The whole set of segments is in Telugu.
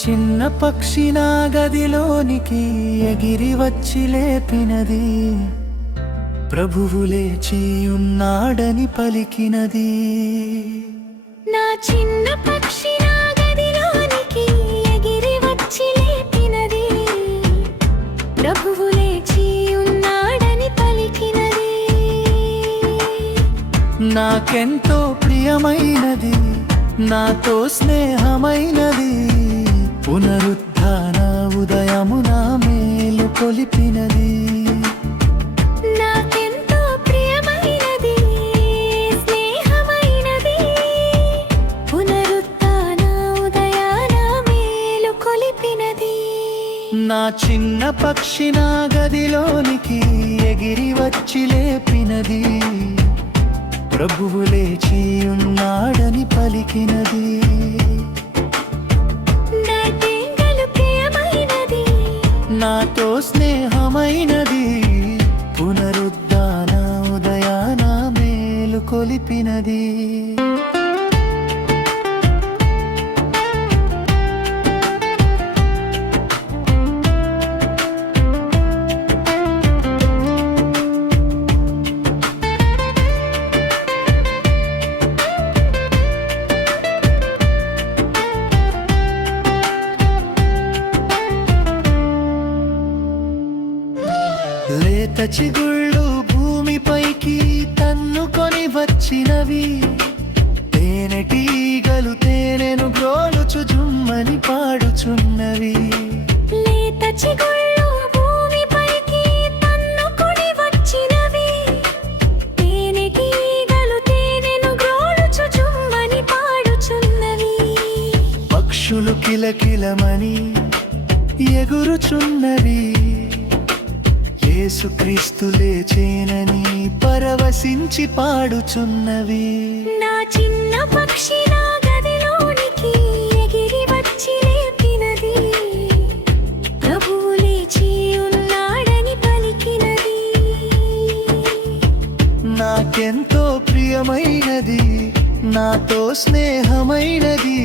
చిన్న పక్షి నా గదిలోనికి ఎగిరి వచ్చి లేపినది, ప్రభువు లేచి ఉన్నాడని పలికినది. నా చిన్న పక్షి నా గదిలోనికి ఎగిరి వచ్చి లేపినది, ప్రభువు లేచి ఉన్నాడని పలికినది. నాకెంతో ప్రియమైనది, నాతో స్నేహమైనది, పునరుత్థాన ఉదయమున మేలు కొలిపినది. నాకెంతో ప్రియమైనది, స్నేహమైనది, పునరుత్థాన ఉదయాన మేలు కొలిపినది. నా చిన్న పక్షి నా గదిలోనికి ఎగిరి వచ్చి లేపినది, ప్రభువు లేచి ఉన్నాడని పలికినది. నా తేంగలు ప్రియమైనది, నాతో స్నేహమైనది, పునరుద్ధాన ఉదయాన మేలు కొలిపినది. లేత చిగుళ్ళు భూమిపైకి తన్నుకొని వచ్చినవి, తేనెటీగలు తేనెను గ్రోలుచు జుమ్మని పాడుచున్నవి. లేత చిగుళ్ళు భూమిపైకి తన్నుకొని వచ్చినవి, తేనెటీగలు తేనెను గ్రోలుచు జుమ్మని పాడుచున్నవి. పక్షులు కిలకిలమని ఎగురుచున్నవి, యేసుక్రీస్తు లేచేనని పరవశించి పాడుచున్నవి. నా చిన్న పక్షి నా గదిలోనికి ఎగిరి వచ్చి లేపినది, ప్రభువు లేచి ఉన్నాడని పలికినది. నాకెంతో ప్రియమైనది, నాతో స్నేహమైనది,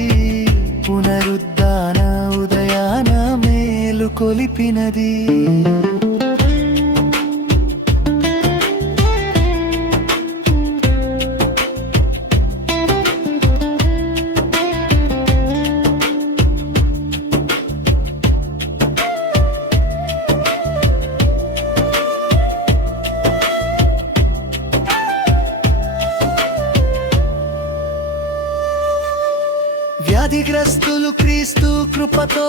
పునరుద్ధాన ఉదయాన మేలు కొలిపినది. వ్యాధిగ్రస్తులు క్రీస్తు కృపతో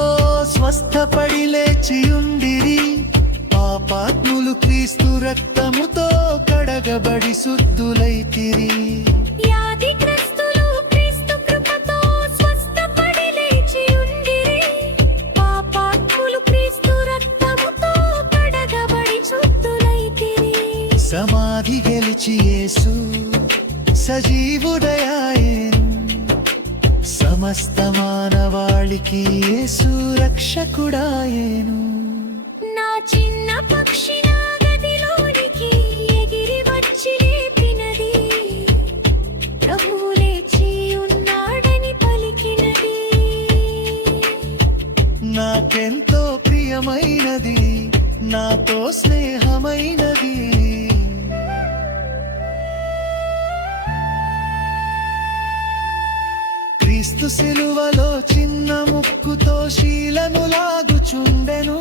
స్వస్థపడి లేచియుండిరి, పాపాత్ములు క్రీస్తు రక్తముతో కడగబడి శుద్ధులైతిరి. వ్యాధిగ్రస్తులు క్రీస్తు కృపతో స్వస్థపడి లేచియుండిరి, పాపాత్ములు క్రీస్తు రక్తముతో కడగబడి శుద్ధులైతిరి. సమాధి గెలిచి యేసు సజీవుడయాయెను, సమస్త మానవాళికి యేసు రక్షకుడాయెను. నా చిన్న పక్షి నా గదిలోనికి ఎగిరి వచ్చి లేపినది, ప్రభువు లేచి ఉన్నాడని పలికినది. నాకెంతో ప్రియమైనది, నాతో స్నేహమైనది, క్రీస్తు సిలువలో చిన్న ముక్కుతో శీలను లాగుచుండెను,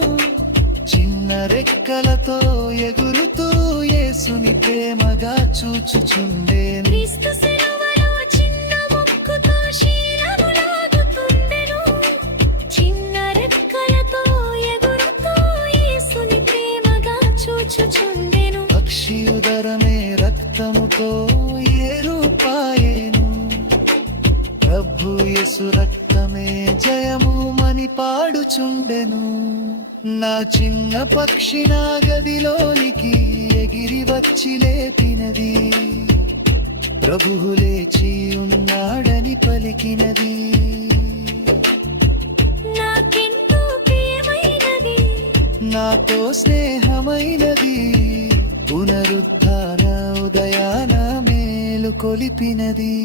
చిన్న రెక్కలతో ఎగురుతూ యేసుని ప్రేమగా చూచుచుండెను. క్రీస్తు సిలువలో చిన్న ముక్కుతో శీలను లాగుతుండెను, చిన్న రెక్కలతో ఎగురుతూ యేసుని ప్రేమగా చూచుచుండెను. పక్షి ఉదరమే రక్తముతో ఏరుపాయెను, ప్రభు యేసు రక్తమే జయము మని పాడుచుండెను. నా చిన్న పక్షి నా గదిలోనికి ఎగిరి వచ్చి లేపినది, ప్రభువు లేచి ఉన్నాడని పలికినది. నాకెంతో ప్రియమైనది, నాతో స్నేహమైనది, పునరుద్ధాన ఉదయాన మేలు కొలిపినది.